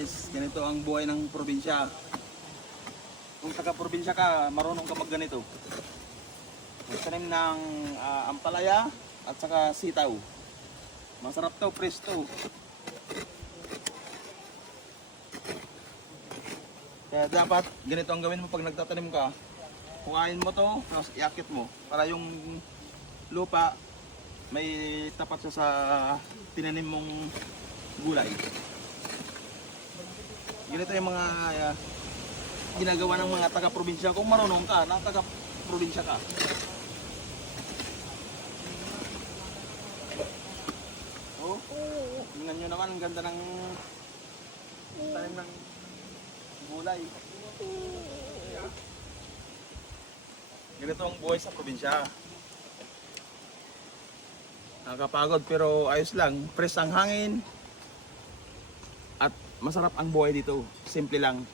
Guys, ganito ang buhay ng probinsya. Kung taga-probinsya ka, marunong ka magganito. Magtanim ng ampalaya at saka sitaw. Masarap to, presto. Kaya dapat ganito ang gawin mo pag nagtatanim ka. Kuhain mo to, tapos iakit mo para yung lupa may tapat siya sa tinanim mong gulay. Ganito yung mga ginagawa ng mga taga-probinsya kung marunong ka, na taga-probinsya ka. Oh, tingnan nyo naman, ang ganda ng tanim ng gulay. Ganito ang buhay sa probinsya. Nakakapagod pero ayos lang, fresh ang hangin at masarap ang buhay dito. Simple lang.